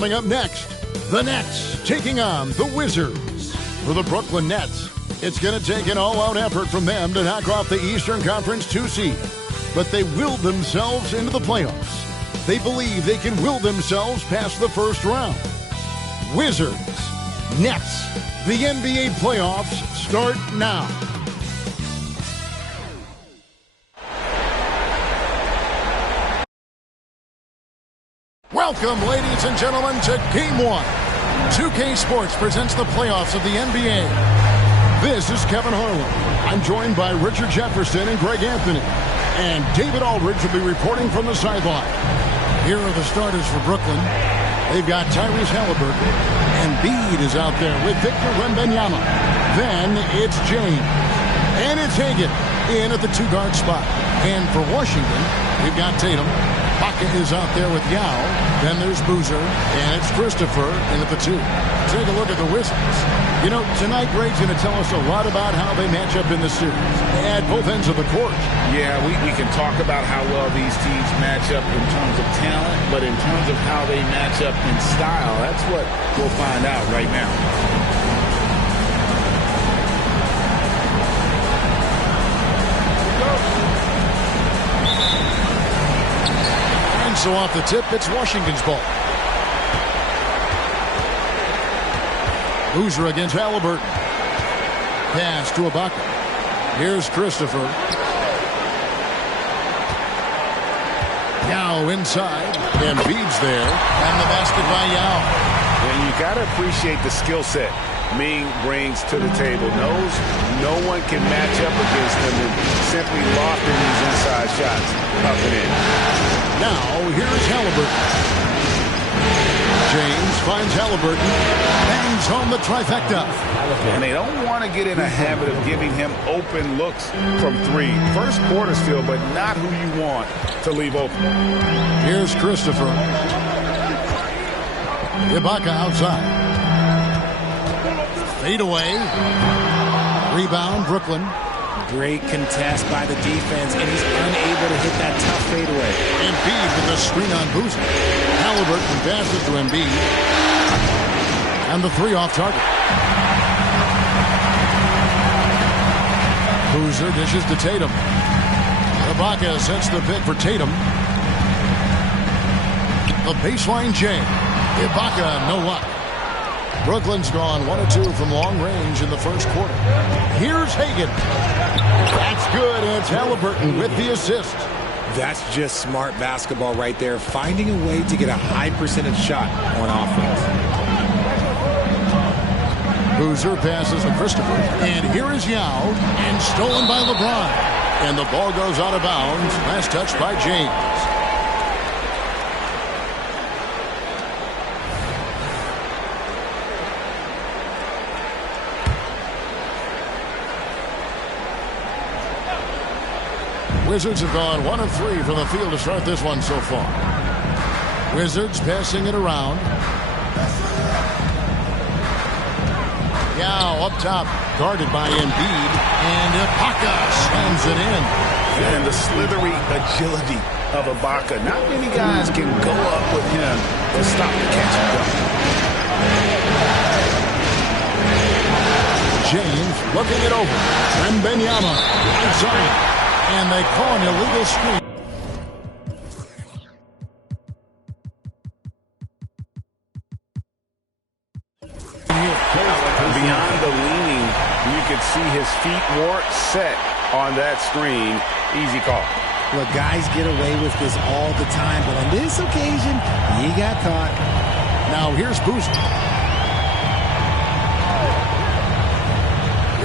Coming up next, the Nets taking on the Wizards. For the Brooklyn Nets, it's going to take an all-out effort from them to knock off the Eastern Conference 2 seed. But they willed themselves into the playoffs. They believe they can will themselves past the first round. Wizards, Nets, the NBA playoffs start now. Welcome, ladies and gentlemen, to Game 1. 2K Sports presents the playoffs of the NBA. This is Kevin Harlan. I'm joined by Richard Jefferson and Greg Anthony. And David Aldridge will be reporting from the sideline. Here are the starters for Brooklyn. They've got Tyrese Halliburton. And Embiid is out there with Victor Wembanyama. Then it's James. And it's Hagan in at the two-guard spot. And for Washington, we've got Tatum. Ibaka is out there with Yao. Then there's Boozer. And it's Christopher in at the two. Take a look at the Wizards. You know, tonight Greg's going to tell us a lot about how they match up in the series at both ends of the court. Yeah, we can talk about how well these teams match up in terms of talent, but in terms of how they match up in style, that's what we'll find out right now. And so off the tip, it's Washington's ball. Boozer against Halliburton. Pass to Ibaka. Here's Christopher. Yao inside. And Embiid's there. And the basket by Yao. And you got to appreciate the skill set Ming brings to the table. Knows no one can match up against him and simply lofting these inside shots up and in. Now, here's Halliburton. James finds Halliburton, bangs home the trifecta. And they don't want to get in a habit of giving him open looks from three. First quarter still, but not who you want to leave open. Here's Christopher. Ibaka outside. Fade away. Rebound, Brooklyn. Great contest by the defense, and he's unable to hit that tough fadeaway. Embiid with the screen on Boozer. Halliburton passes to Embiid. And the three off target. Boozer dishes to Tatum. Ibaka sets the pick for Tatum. The baseline J. Ibaka, no luck. Brooklyn's gone 1 of 2 from long range in the first quarter. Here's Hagan. That's good. It's Halliburton with the assist. That's just smart basketball right there, finding a way to get a high percentage shot on offense. Boozer passes to Christopher. And here is Yao. And stolen by LeBron. And the ball goes out of bounds. Last touch by James. Wizards have gone 1 of 3 from the field to start this one so far. Wizards passing it around. Yao up top, guarded by Embiid, and Ibaka slams it in. And the slithery agility of Ibaka. Not many guys can go up with him to stop the catch and go. James looking it over. Wembanyama outside. And they call an illegal screen. Beyond the leaning, you could see his feet more set on that screen. Easy call. Look, guys get away with this all the time, but on this occasion, he got caught. Now here's Boozer.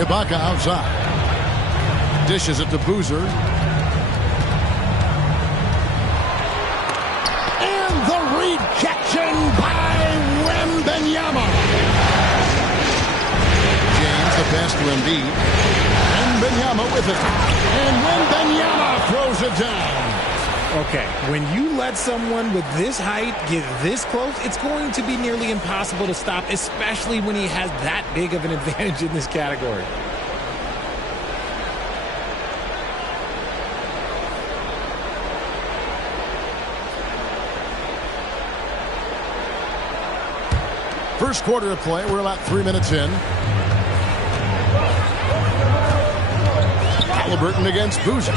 Ibaka outside. Dishes it to Boozer. And the rejection by Wembanyama. James, the pass to Embiid. Wembanyama with it. And Wembanyama throws it down. Okay, when you let someone with this height get this close, it's going to be nearly impossible to stop, especially when he has that big of an advantage in this category. First quarter of play. We're about 3 minutes in. Halliburton against Boozer.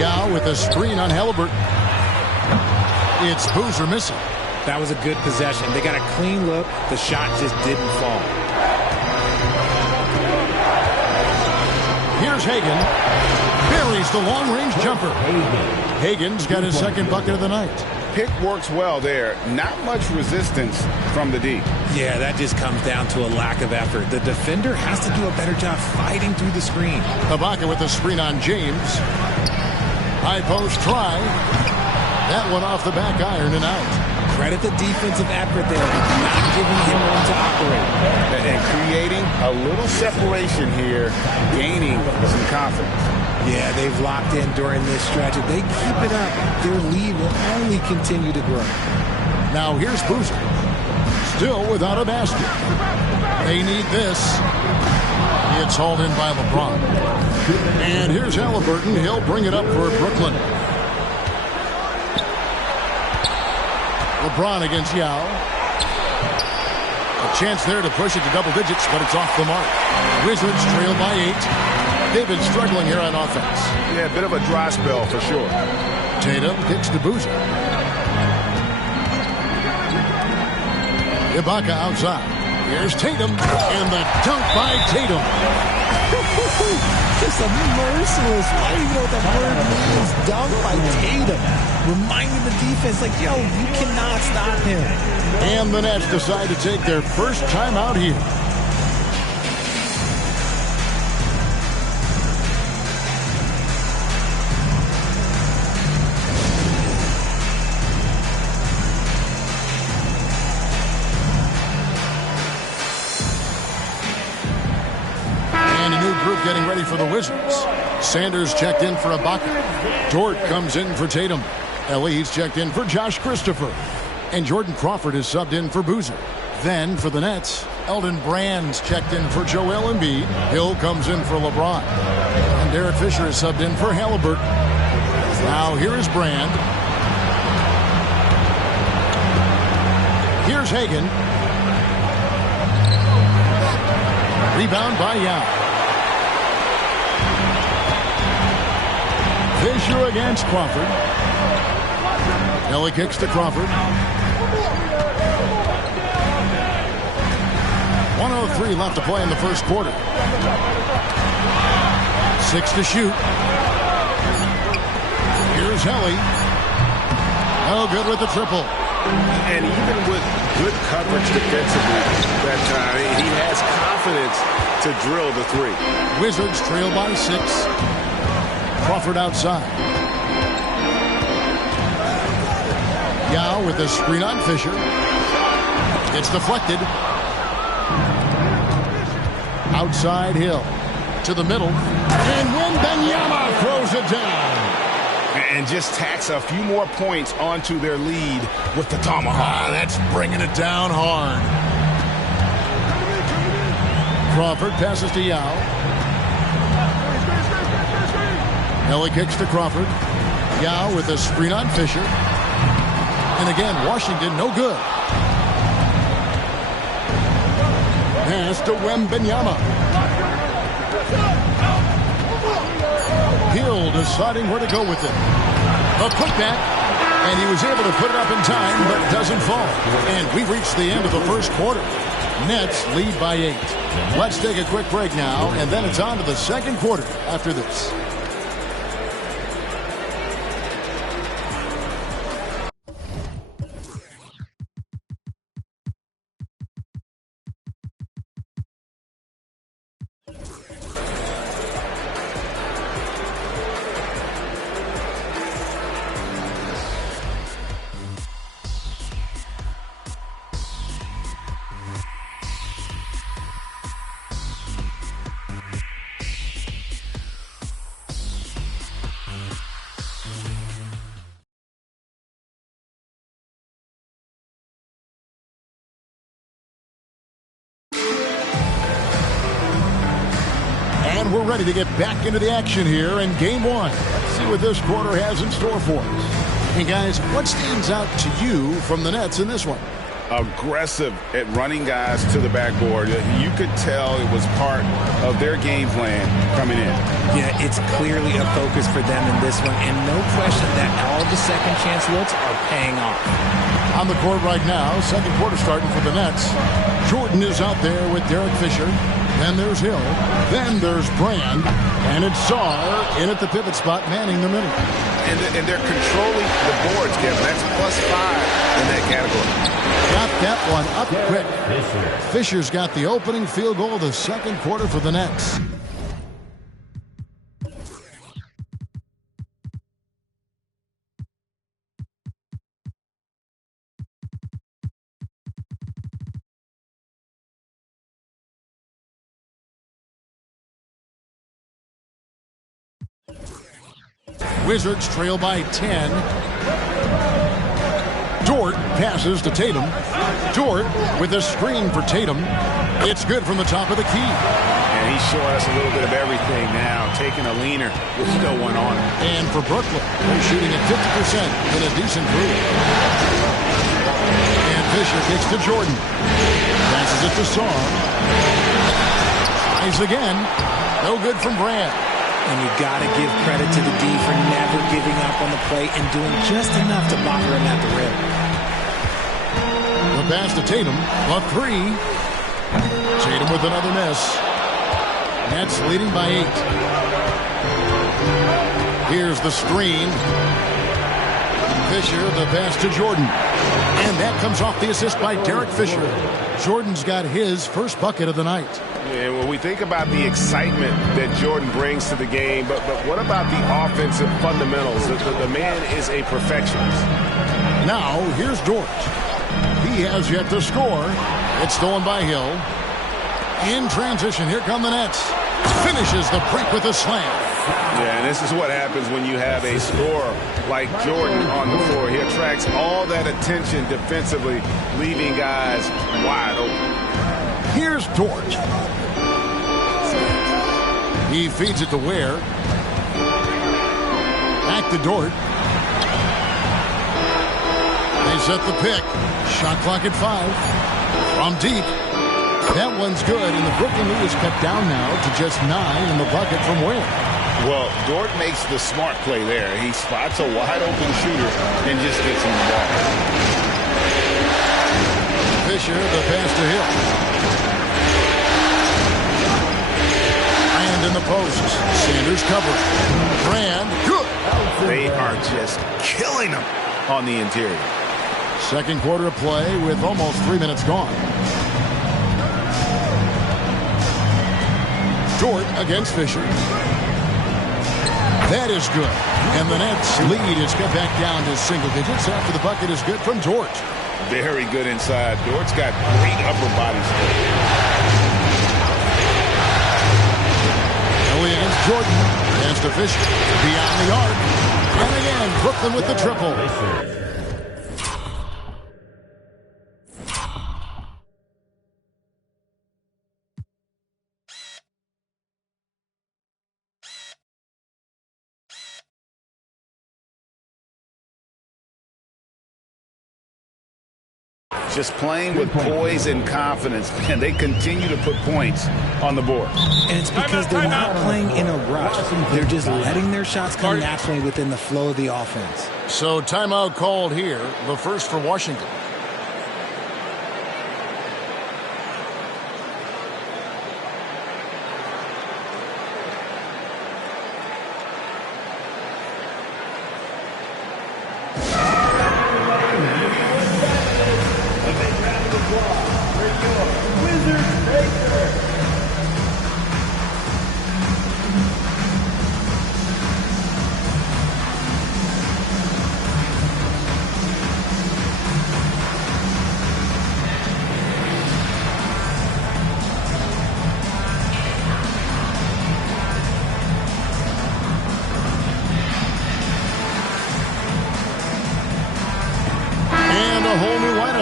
Yao with a screen on Halliburton. It's Boozer missing. That was a good possession. They got a clean look. The shot just didn't fall. Here's Hagan. Buries the long-range jumper. Hagan's got his second bucket of the night. Pick works well there. Not much resistance from the D. Yeah, that just comes down to a lack of effort. The defender has to do a better job fighting through the screen. Ibaka with a screen on James. High post try. That one off the back iron and out. Credit the defensive effort there, not giving him room to operate. And creating a little separation here, gaining some confidence. Yeah, they've locked in during this stretch. If they keep it up, their lead will only continue to grow. Now here's Boozer. Still without a basket. They need this. It's hauled in by LeBron. And here's Halliburton. He'll bring it up for Brooklyn. LeBron against Yao. A chance there to push it to double digits, but it's off the mark. Wizards trail by 8. They've been struggling here on offense. Yeah, a bit of a dry spell for sure. Tatum kicks to Boozer. Ibaka outside. Here's Tatum, and the dunk by Tatum. Just a merciless, I don't even know what that word means, dunk by Tatum. Reminding the defense, like, yo, you cannot stop him. And the Nets decide to take their first time out here. Group getting ready for the Wizards. Sanders checked in for Ibaka. Dort comes in for Tatum. He's checked in for Josh Christopher. And Jordan Crawford is subbed in for Boozer. Then for the Nets, Elton Brand's checked in for Joel Embiid. Hill comes in for LeBron. And Derek Fisher is subbed in for Halliburton. Now here is Brand. Here's Hagan. Rebound by Yao. Fisher against Crawford. Ellie kicks to Crawford. 1:03 left to play in the first quarter. 6 to shoot. Here's Ellie. Oh, good with the triple. And even with good coverage defensively that time, he has confidence to drill the three. Wizards trail by 6. Crawford outside. Yao with a screen on Fisher. It's deflected. Outside Hill. To the middle. And Wembanyama throws it down. And just tacks a few more points onto their lead with the tomahawk. That's bringing it down hard. Crawford passes to Yao. Ellie kicks to Crawford. Yao with a screen on Fisher. And again, Washington no good. Pass to Wembanyama. Hill deciding where to go with it. A putback, and he was able to put it up in time, but it doesn't fall. And we've reached the end of the first quarter. Nets lead by 8. Let's take a quick break now, and then it's on to the second quarter after this. And we're ready to get back into the action here in Game 1. Let's see what this quarter has in store for us. And guys, what stands out to you from the Nets in this one? aggressive at running guys to the backboard. You could tell it was part of their game plan coming in. Yeah, it's clearly a focus for them in this one, and no question that all the second chance looks are paying off. On the court right now, second quarter starting for the Nets. Jordan is out there with Derek Fisher. Then there's Hill. Then there's Brand. And it's Sarr in at the pivot spot, manning the middle. And they're controlling the boards, Kevin. That's +5 in that category. Got that one up quick. Fisher's got the opening field goal of the second quarter for the Nets. Wizards trail by 10. Dort passes to Tatum. Dort with a screen for Tatum. It's good from the top of the key. And he's showing us a little bit of everything now, taking a leaner with no one on him. And for Brooklyn, they're shooting at 50% in a decent group. And Fisher kicks to Jordan. Passes it to Sarr. Tries again. No good from Brand. And you got to give credit to the D for never giving up on the play and doing just enough to bother him at the rim. The pass to Tatum. A three. Tatum with another miss. Nets leading by 8. Here's the screen. Fisher, the pass to Jordan. And that comes off the assist by Derek Fisher. Jordan's got his first bucket of the night. Yeah, when we think about the excitement that Jordan brings to the game, but what about the offensive fundamentals? The man is a perfectionist. Now, here's Dort. He has yet to score. It's stolen by Hill. In transition, here come the Nets. Finishes the break with a slam. Yeah, and this is what happens when you have a scorer like Jordan on the floor. He attracts all that attention defensively, leaving guys wide open. Here's Dort. He feeds it to Ware. Back to Dort. They set the pick. Shot clock at 5. From deep. That one's good, and the Brooklyn lead is cut down now to just 9 in the bucket from Ware. Well, Dort makes the smart play there. He spots a wide-open shooter and just gets him the ball. Fisher, the pass to Hill. Brand in the post. Sanders covered. Brand, good. They are just killing him on the interior. Second quarter of play with almost 3 minutes gone. Dort against Fisher. That is good. And the Nets lead is cut back down to single digits after the bucket is good from Dort. Very good inside. Dort's got great upper body strength. Early against Jordan. Pass to Fisher. Beyond the arc. And again, Brooklyn with the triple. Just playing with poise and confidence, and they continue to put points on the board. And it's because they're not playing in a rush. They're just letting their shots come naturally within the flow of the offense. So timeout called here, the first for Washington.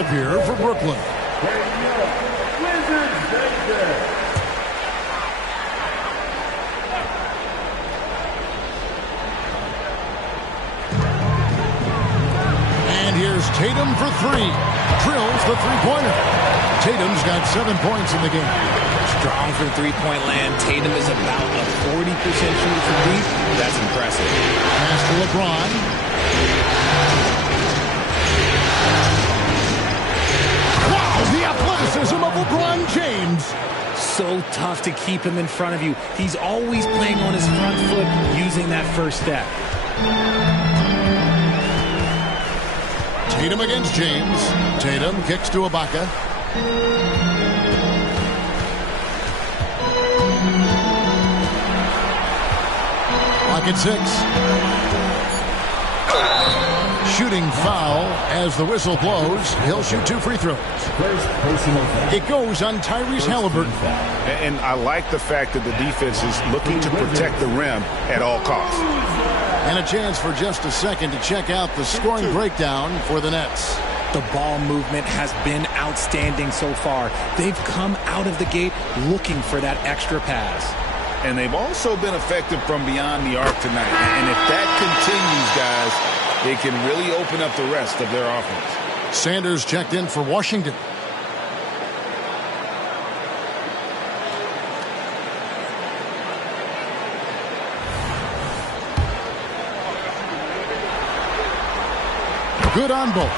Here for Brooklyn. And here's Tatum for three. Drills the three-pointer. Tatum's got 7 points in the game. Strong from three-point land. Tatum is about a 40% shooter from deep. That's impressive. Pass to LeBron. Wow, the athleticism of LeBron James. So tough to keep him in front of you. He's always playing on his front foot, using that first step. Tatum against James. Tatum kicks to Ibaka. Clock at 6. Shooting foul as the whistle blows. He'll shoot 2 free throws. It goes on Tyrese Halliburton. And I like the fact that the defense is looking to protect the rim at all costs. And a chance for just a second to check out the scoring breakdown for the Nets. The ball movement has been outstanding so far. They've come out of the gate looking for that extra pass. And they've also been effective from beyond the arc tonight. And if that continues, guys, it can really open up the rest of their offense. Sanders checked in for Washington. Good on both.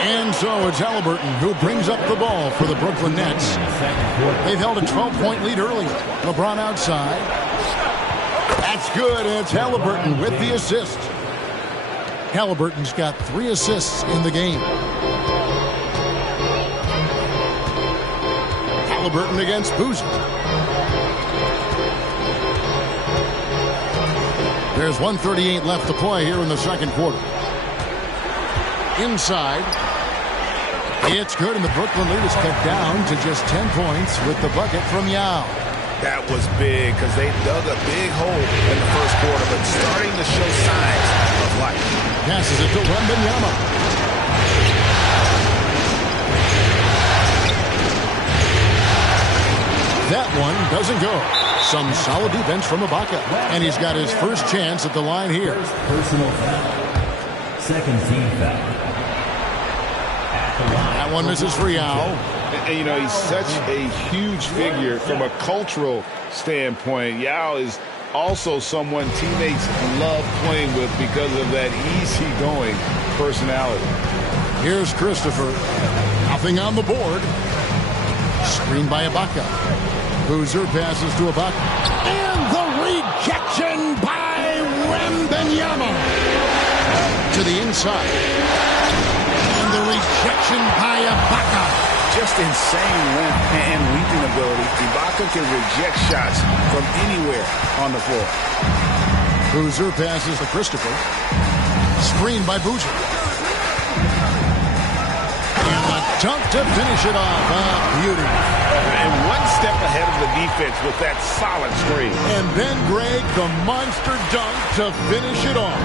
And so it's Halliburton who brings up the ball for the Brooklyn Nets. They've held a 12-point lead earlier. LeBron outside. That's good. And it's Halliburton with the assist. Halliburton's got 3 assists in the game. Halliburton against Boozer. There's 1:38 left to play here in the second quarter. Inside. It's good, and the Brooklyn lead is cut down to just 10 points with the bucket from Yao. That was big because they dug a big hole in the first quarter, but starting to show signs of life. Passes it to Wembanyama. That one doesn't go. Some solid defense from Ibaka, and he's got his first chance at the line here. Personal foul. Second team foul. That one misses for Yao. And, you know, he's such a huge figure from a cultural standpoint. Yao is also someone teammates love playing with because of that easygoing personality. Here's Christopher. Nothing on the board. Screened by Ibaka. Boozer passes to Ibaka. And the rejection by Wembanyama. To the inside. And the rejection by Ibaka. Just insane length and leaping ability. Ibaka can reject shots from anywhere on the floor. Boozer passes to Christopher. Screened by Boozer. And the dunk to finish it off. Beauty. And one step ahead of the defense with that solid screen. And then Greg, the monster dunk to finish it off.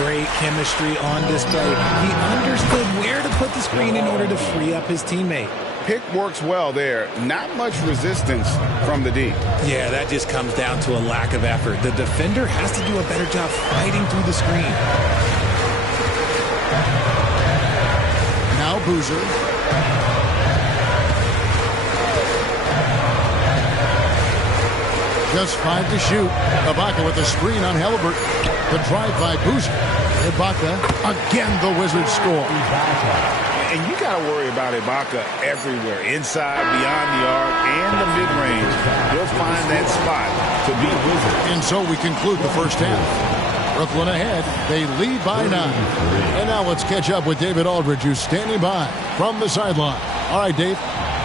Great chemistry on display. He understood where to put the screen in order to free up his teammate. Pick works well there. Not much resistance from the D. Yeah, that just comes down to a lack of effort. The defender has to do a better job fighting through the screen. Now Boozer. Just 5 to shoot. Ibaka with the screen on Halliburton. The drive by Boozer. Ibaka. Again, the Wizards score. And you got to worry about Ibaka everywhere. Inside, beyond the arc, and the mid-range. He'll find that spot to beat Wizards. And so we conclude the first half. Brooklyn ahead. They lead by 9. And now let's catch up with David Aldridge, who's standing by from the sideline. All right, Dave.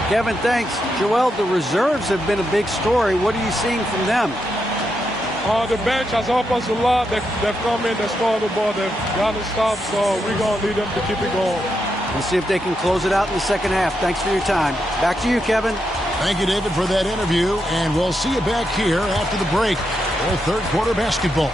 Kevin, thanks. Joel, the reserves have been a big story. What are you seeing from them? The bench has helped us a lot. They've come in, they've scored the ball, they've gotten stopped, so we're going to need them to keep it going. We'll see if they can close it out in the second half. Thanks for your time. Back to you, Kevin. Thank you, David, for that interview, and we'll see you back here after the break for third quarter basketball.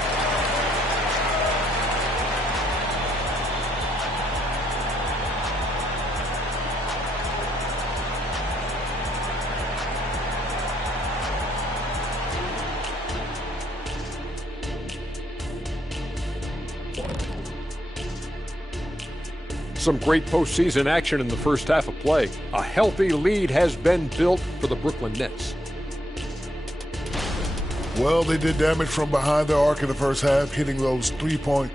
Some great postseason action in the first half of play. A healthy lead has been built for the Brooklyn Nets. Well, they did damage from behind the arc in the first half, hitting those three-point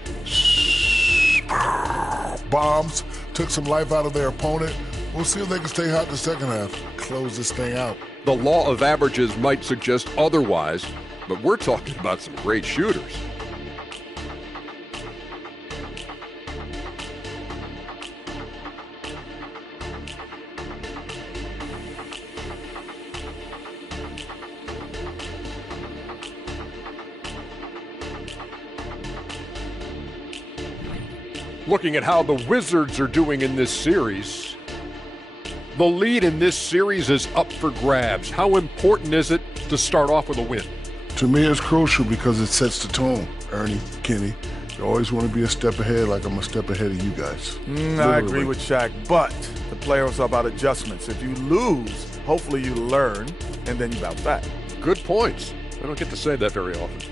bombs, took some life out of their opponent. We'll see if they can stay hot in the second half, close this thing out. The law of averages might suggest otherwise, but we're talking about some great shooters. Looking at how the Wizards are doing in this series, the lead in this series is up for grabs. How important is it to start off with a win? To me, it's crucial because it sets the tone, Ernie, Kenny. You always want to be a step ahead, like I'm a step ahead of you guys. I agree with Shaq, but the playoffs are about adjustments. If you lose, hopefully you learn, and then you bounce back. Good points. I don't get to say that very often.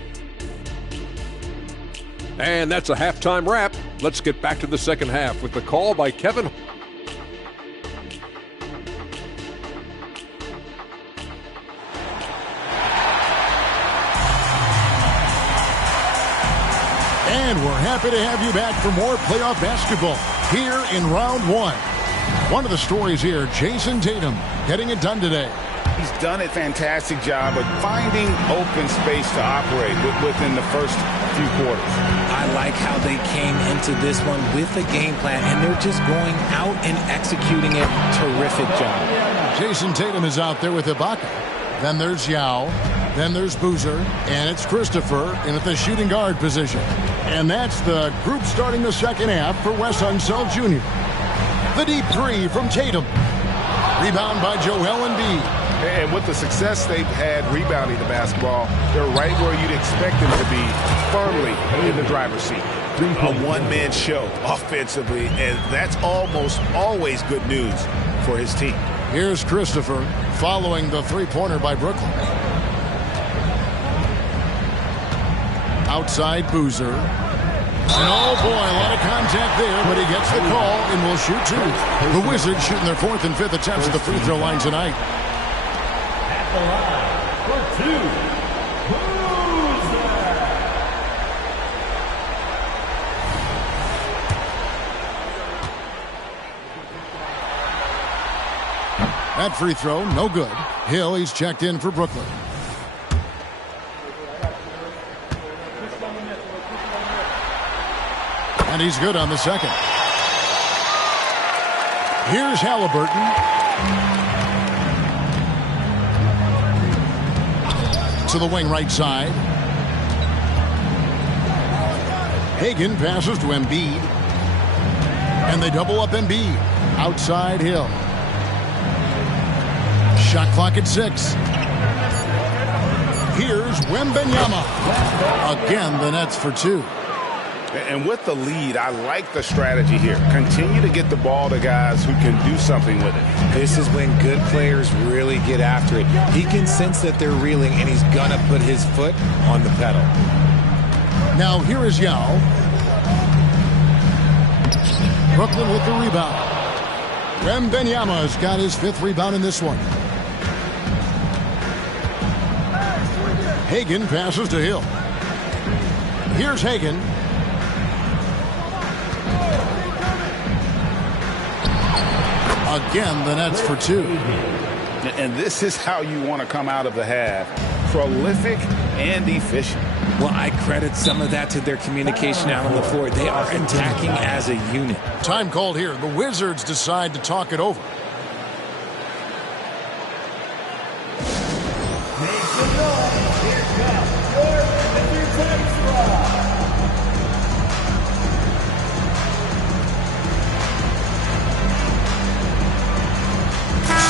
And that's a halftime wrap. Let's get back to the second half with the call by Kevin. And we're happy to have you back for more playoff basketball here in round one. One of the stories here, Jason Tatum getting it done today. He's done a fantastic job of finding open space to operate within the first few quarters. I like how they came into this one with a game plan, and they're just going out and executing it. Terrific job. Jason Tatum is out there with Ibaka. Then there's Yao. Then there's Boozer. And it's Christopher in at the shooting guard position. And that's the group starting the second half for Wes Unseld Jr. The deep three from Tatum. Rebound by Joel Embiid. And with the success they've had rebounding the basketball, they're right where you'd expect them to be, firmly in the driver's seat. A one-man show offensively, and that's almost always good news for his team. Here's Christopher following the three-pointer by Brooklyn. Outside Boozer. And oh boy, a lot of contact there, but he gets the call and will shoot two. The Wizards shooting their fourth and fifth attempts at the free throw line tonight. At the line for two, That free throw, no good. Hill, he's checked in for Brooklyn. And he's good on the second. Here's Halliburton. To the wing right side. Hagan passes to Embiid. And they double up Embiid. Outside Hill. Shot clock at 6. Here's Wembanyama. Again, the Nets for two. And with the lead, I like the strategy here. Continue to get the ball to guys who can do something with it. This is when good players really get after it. He can sense that they're reeling, and he's going to put his foot on the pedal. Now here is Yao. Brooklyn with the rebound. Wembanyama's got his 5th rebound in this one. Hagan passes to Hill. Here's Hagan. Again, the Nets for two. And this is how you want to come out of the half. Prolific and efficient. Well, I credit some of that to their communication out on the floor. They are attacking as a unit. Time called here. The Wizards decide to talk it over.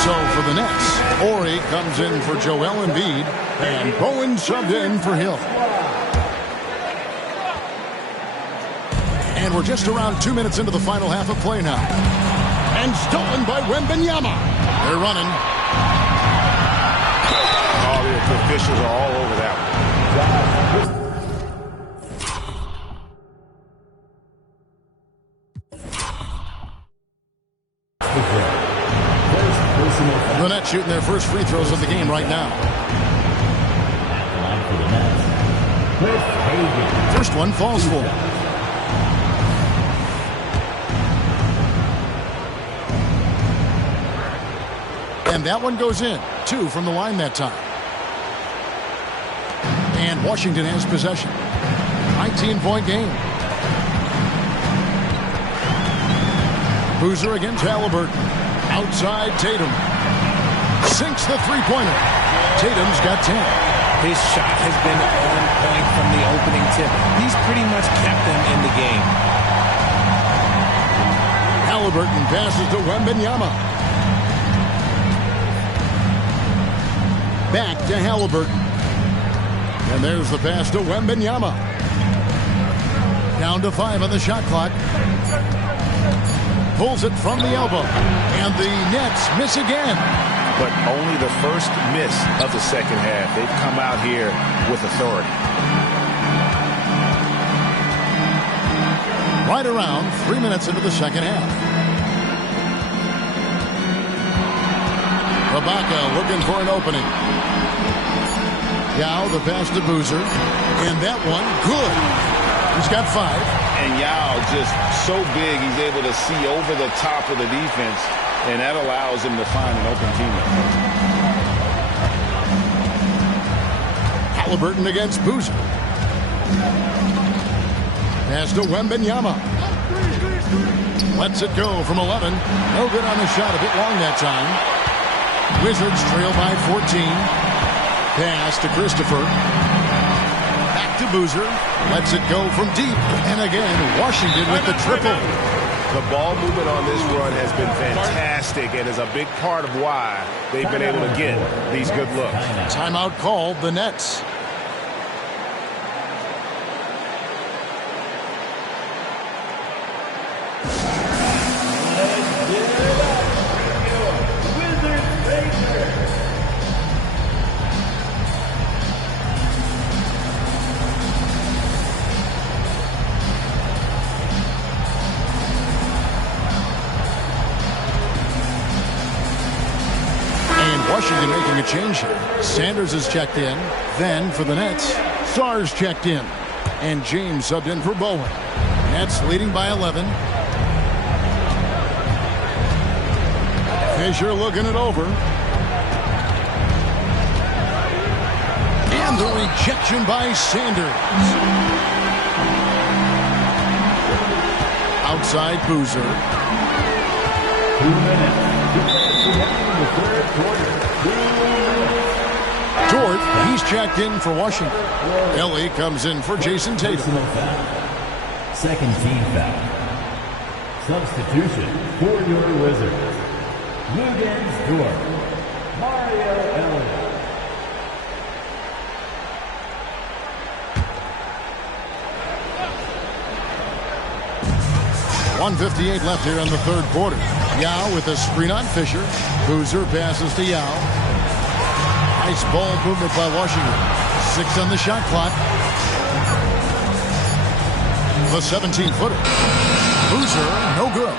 So for the Nets, Ori comes in for Joel Embiid, and Bowen subbed in for Hill. And we're just around 2 minutes into the final half of play now. And stolen by Wembanyama. They're running. All the officials are all over that one. The Nets shooting their first free throws of the game right now. First one falls for him. And that one goes in. 2 from the line that time. And Washington has possession. 19-point game. Boozer against Halliburton. Outside Tatum. Sinks the three-pointer. Tatum's got 10. His shot has been on point from the opening tip. He's pretty much kept them in the game. Halliburton passes to Wembanyama. Back to Halliburton. And there's the pass to Wembanyama. Down to 5 on the shot clock. Pulls it from the elbow. And the Nets miss again. But only the first miss of the second half. They've come out here with authority. Right around 3 minutes into the second half. Ibaka looking for an opening. Yao, the pass to Boozer. And that one, good. He's got 5. And Yao just so big, he's able to see over the top of the defense, and that allows him to find an open teammate. Halliburton against Boozer. Pass to Wembanyama. Lets it go from 11. No good on the shot, a bit long that time. Wizards trail by 14. Pass to Christopher. Back to Boozer. Lets it go from deep. And again, Washington with the triple. The ball movement on this run has been fantastic and is a big part of why they've been able to get these good looks. Timeout called the Nets. Washington making a change here. Sanders is checked in. Then for the Nets, Sarge checked in. And James subbed in for Bowen. Nets leading by 11. Fisher looking it over. And the rejection by Sanders. Outside Boozer. 2 minutes. The third quarter. Dort, he's checked in for Washington. Ellie comes in for Jason Tatum. Second team foul. Substitution for your Wizards. Lugens Dort. Mario Elliott. .158 left here in the third quarter. Yao with a screen on Fisher. Boozer passes to Yao. Nice ball movement by Washington. 6 on the shot clock. The 17-footer. Boozer, no good.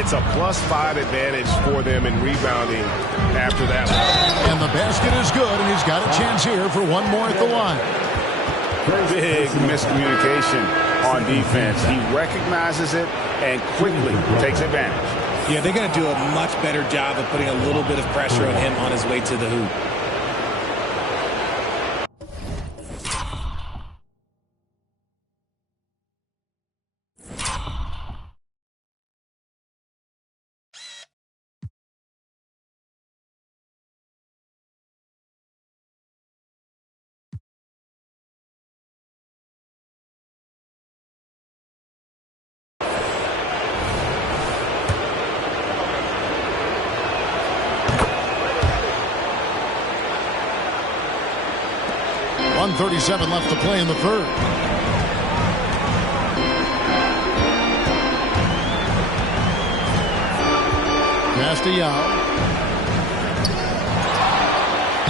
It's a +5 advantage for them in rebounding after that one. And the basket is good, and he's got a chance here for one more at the line. Big miscommunication on defense. He recognizes it and quickly takes advantage. Yeah, they're going to do a much better job of putting a little bit of pressure on him on his way to the hoop. .137 left to play in the third. Pass to Yao.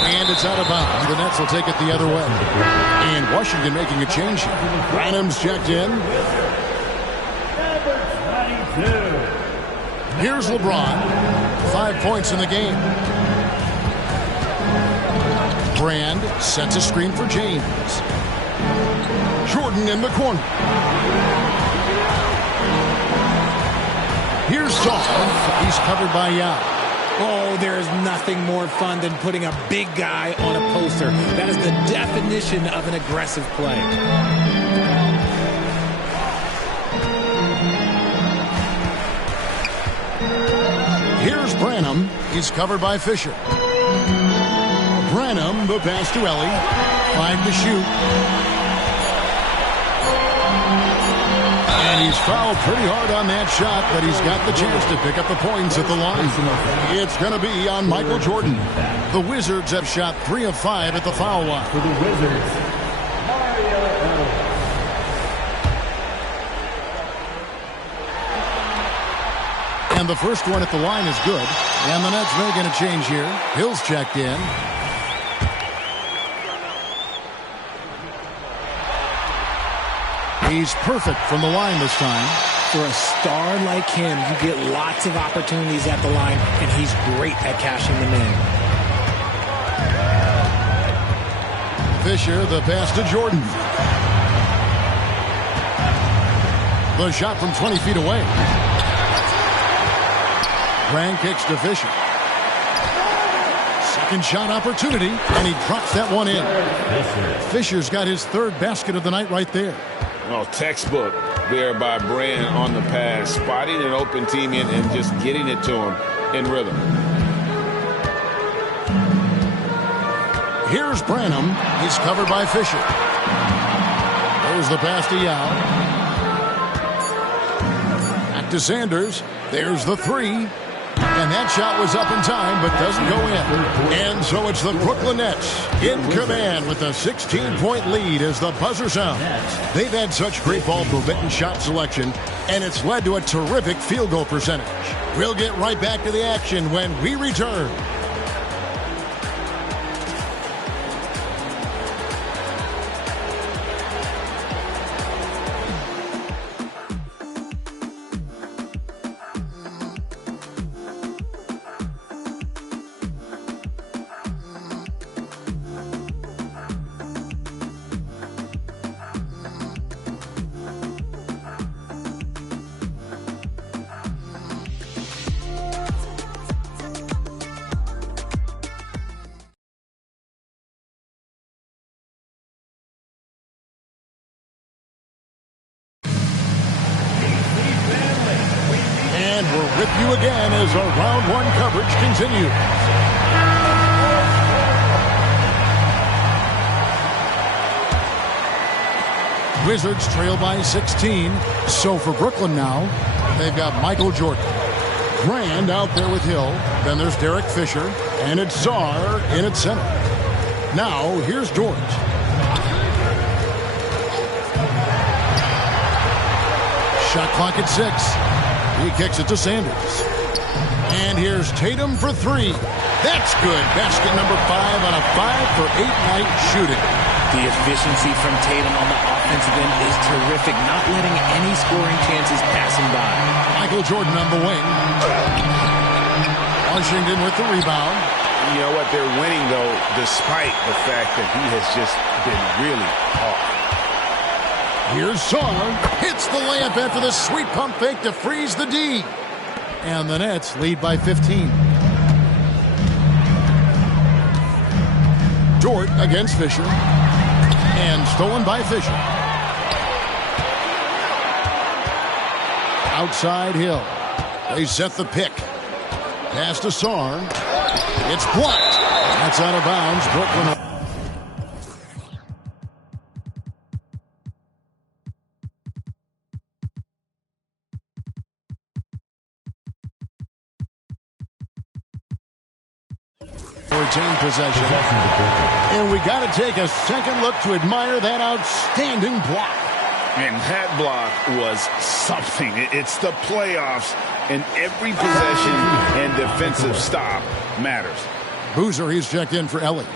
And it's out of bounds. The Nets will take it the other way. And Washington making a change here. Branham's checked in. Here's LeBron. 5 points in the game. Brand sets a screen for James. Jordan in the corner. Here's Saul. He's covered by Yao. Oh, there's nothing more fun than putting a big guy on a poster. That is the definition of an aggressive play. Here's Branham. He's covered by Fisher. Branham, the pass to Ellie. 5 to shoot. And he's fouled pretty hard on that shot, but he's got the chance to pick up the points at the line. It's going to be on Michael Jordan. The Wizards have shot 3 of 5 at the foul line. For the Wizards, And the first one at the line is good. And the Nets making a change here. Hill's checked in. He's perfect from the line this time. For a star like him, you get lots of opportunities at the line, and he's great at cashing them in. Fisher, the pass to Jordan. The shot from 20 feet away. Brand kicks to Fisher. Second shot opportunity, and he drops that one in. Fisher's got his 3rd basket of the night right there. Oh, textbook there by Brand on the pass, spotting an open teammate and just getting it to him in rhythm. Here's Branham. He's covered by Fisher. There's the pass to Yao. Back to Sanders. There's the 3. And that shot was up in time, but doesn't go in. And so it's the Brooklyn Nets in command with a 16-point lead as the buzzer sounds. They've had such great ball movement and shot selection, and it's led to a terrific field goal percentage. We'll get right back to the action when we return. We're with you again as our round 1 coverage continues. Wizards trail by 16. So for Brooklyn now, they've got Michael Jordan. Brand out there with Hill. Then there's Derek Fisher. And it's Czar in at center. Now here's George. Shot clock at 6. He kicks it to Sanders. And here's Tatum for 3. That's good. Basket number 5 on a 5-for-8 night shooting. The efficiency from Tatum on the offensive end is terrific, not letting any scoring chances pass him by. Michael Jordan on the wing. Washington with the rebound. You know what? They're winning, though, despite the fact that he has just been really hard. Here's Saul. Hits the layup after the sweet pump fake to freeze the D. And the Nets lead by 15. Dort against Fisher. And stolen by Fisher. Outside Hill. They set the pick. Pass to Sarr. It's blocked. That's out of bounds. Brooklyn. Retain possession. And we got to take a second look to admire that outstanding block. And that block was something. It's the playoffs, and every possession and defensive stop matters. Boozer, he's checked in for Ellie.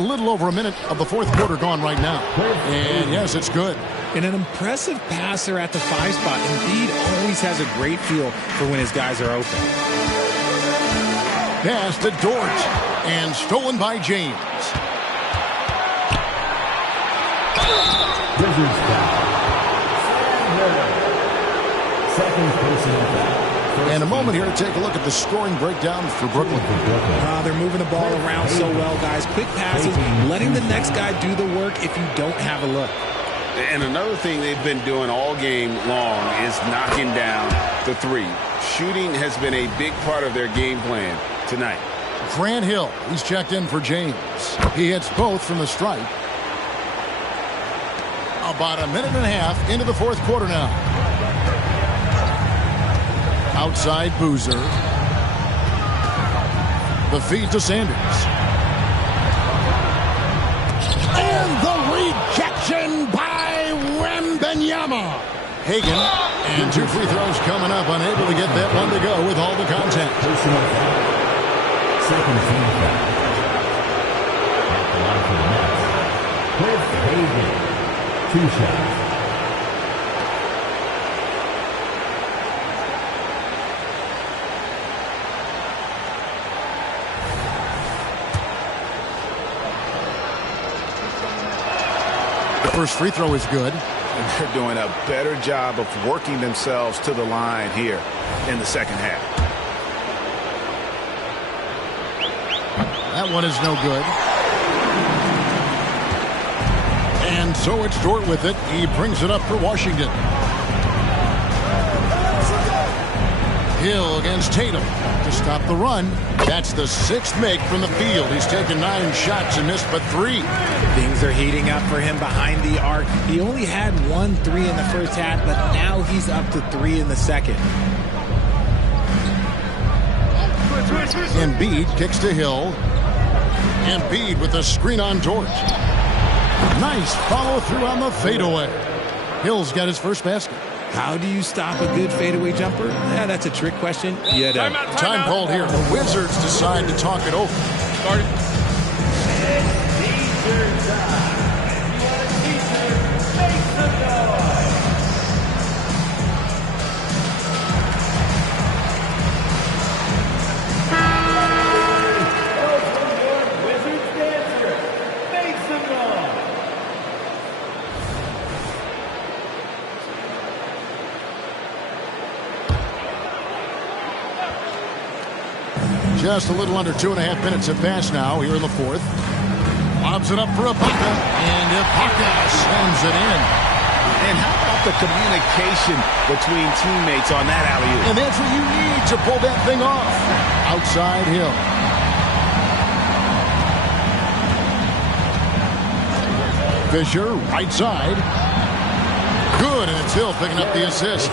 little over a minute of the fourth quarter gone right now. And yes, it's good. And an impressive passer at the 5 spot. Embiid always has a great feel for when his guys are open. Pass to Dort. And stolen by James. Second personal foul. And a moment here to take a look at the scoring breakdown for Brooklyn. They're moving the ball around so well, guys. Quick passes, letting the next guy do the work if you don't have a look. And another thing they've been doing all game long is knocking down the three. Shooting has been a big part of their game plan tonight. Grant Hill, he's checked in for James. He hits both from the stripe. About a minute and a half into the fourth quarter now. Outside Boozer. The feed to Sanders. And the rejection by Wembanyama. Hagan. And 2 free throws coming up. Unable to get that one to go with all the contact. Second team foul. At the line for the Nets, Chris Hagan. 2 shots. The first free throw is good. And they're doing a better job of working themselves to the line here in the second half. That one is no good. And so it's Dort with it. He brings it up for Washington. Hill against Tatum to stop the run. That's the 6th make from the field. He's taken 9 shots and missed but 3. Things are heating up for him behind the arc. He only had 1 3 in the first half, but now he's up to 3 in the second. Embiid kicks to Hill. Embiid with a screen on Dort. Nice follow through on the fadeaway. Hill's got his first basket. How do you stop a good fadeaway jumper? Yeah, that's a trick question. Yeah, Time called here. The Wizards decide to talk it over. Just a little under 2.5 minutes have passed now here in the fourth. Lobs it up for Ibaka, and Ibaka sends it in. And how about the communication between teammates on that alley-oop? And that's what you need to pull that thing off. Outside Hill. Fisher, right side. Good, and it's Hill picking up the assist.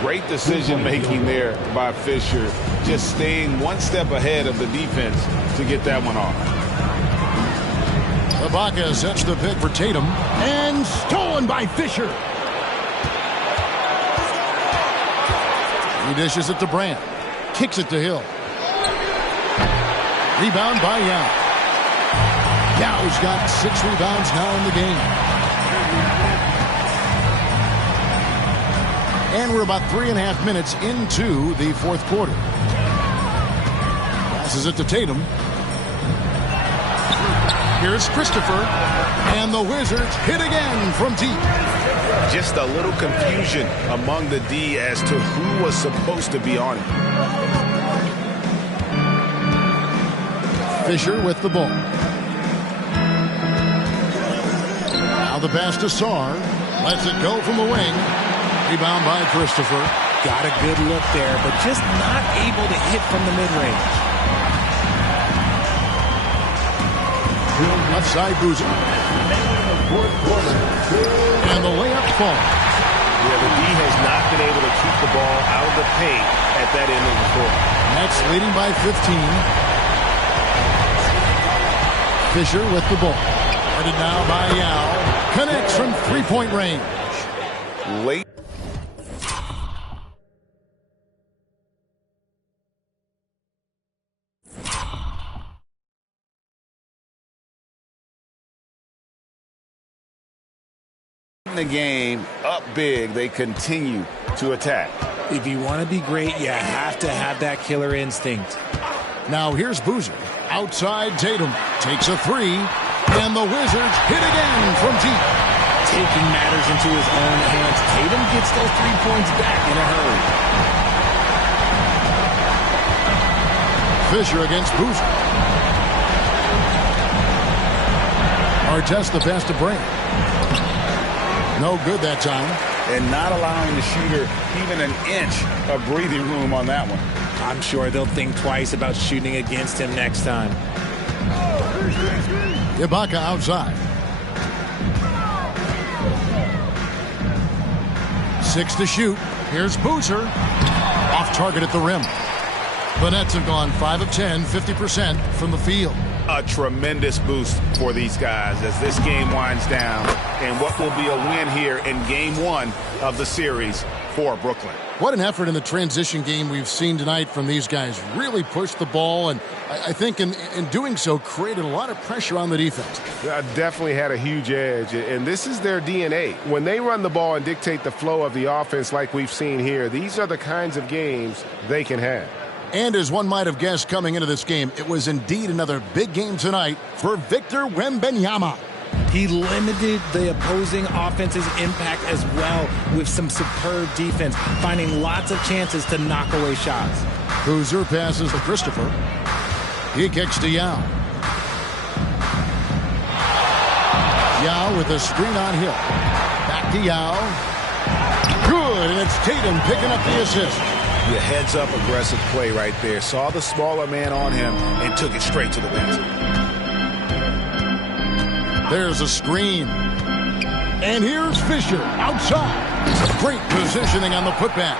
Great decision-making there by Fisher. Just staying one step ahead of the defense to get that one off. Ibaka sets the pick for Tatum. And stolen by Fisher. He dishes it to Brand. Kicks it to Hill. Rebound by Yao. Yao's got 6 rebounds now in the game. And we're about 3.5 minutes into the fourth quarter. Passes it to Tatum. Here's Christopher. And the Wizards hit again from deep. Just a little confusion among the D as to who was supposed to be on it. Fisher with the ball. Now the pass to Sarr. Lets it go from the wing. Rebound by Christopher. Got a good look there, but just not able to hit from the mid-range. Left side Boozer. And the layup falls. Yeah, the D has not been able to keep the ball out of the paint at that end of the court. Nets leading by 15. Fisher with the ball. Guarded now by Yao. Connects from three-point range. Late. in the game, up big, they continue to attack. If you want to be great, you have to have that killer instinct. Now here's Boozer. Outside Tatum. Takes a three. And the Wizards hit again from deep. Taking matters into his own hands. Tatum gets those 3 points back in a hurry. Fisher against Boozer. Artest the pass to Brand. No good that time. And not allowing the shooter even an inch of breathing room on that one. I'm sure they'll think twice about shooting against him next time. Ibaka outside. 6 to shoot. Here's Boozer. Off target at the rim. The Nets have gone 5 of 10, 50% from the field. A tremendous boost for these guys as this game winds down and what will be a win here in game 1 of the series for Brooklyn. What an effort in the transition game we've seen tonight from these guys. Really pushed the ball, and I think in doing so created a lot of pressure on the defense. Definitely had a huge edge, and this is their DNA. When they run the ball and dictate the flow of the offense like we've seen here, these are the kinds of games they can have. And as one might have guessed coming into this game, it was indeed another big game tonight for Victor Wembanyama. He limited the opposing offense's impact as well with some superb defense, finding lots of chances to knock away shots. Boozer passes to Christopher. He kicks to Yao. Yao with a screen on Hill. Back to Yao. Good, and it's Tatum picking up the assist. The heads-up aggressive play right there. Saw the smaller man on him and took it straight to the basket. There's a screen. And here's Fisher outside. Great positioning on the putback.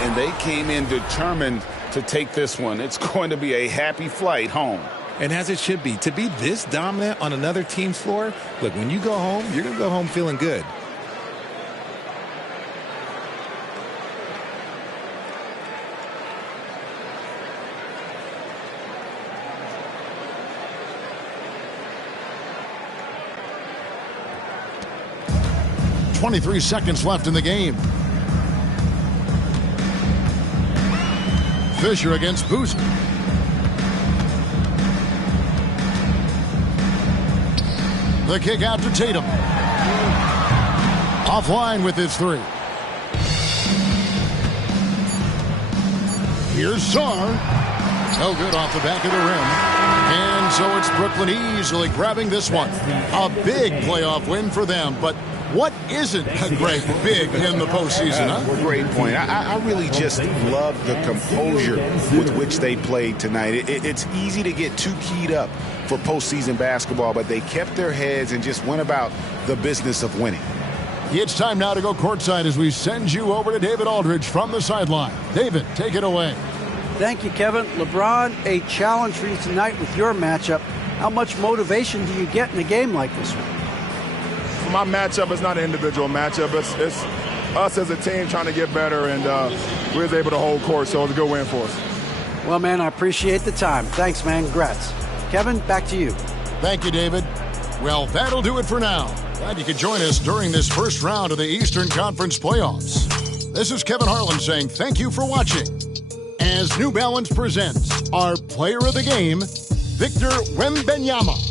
And they came in determined to take this one. It's going to be a happy flight home. And as it should be, to be this dominant on another team's floor, look, when you go home, you're going to go home feeling good. .23 seconds left in the game. Fisher against Boozer. The kick out to Tatum. Offline with his three. Here's Sarr. No good off the back of the rim. And so it's Brooklyn easily grabbing this one. A big playoff win for them, but what isn't a great big in the postseason, huh? Great point. I really just love the composure with which they played tonight. It's easy to get too keyed up for postseason basketball, but they kept their heads and just went about the business of winning. It's time now to go courtside as we send you over to David Aldridge from the sideline. David, take it away. Thank you, Kevin. LeBron, a challenge for you tonight with your matchup. How much motivation do you get in a game like this one? My matchup is not an individual matchup. It's us as a team trying to get better, and we was able to hold court, so it's a good win for us. Well, man, I appreciate the time. Thanks, man. Congrats. Kevin, back to you. Thank you, David. Well, that'll do it for now. Glad you could join us during this first round of the Eastern Conference playoffs. This is Kevin Harlan saying thank you for watching. As New Balance presents our player of the game, Victor Wembanyama.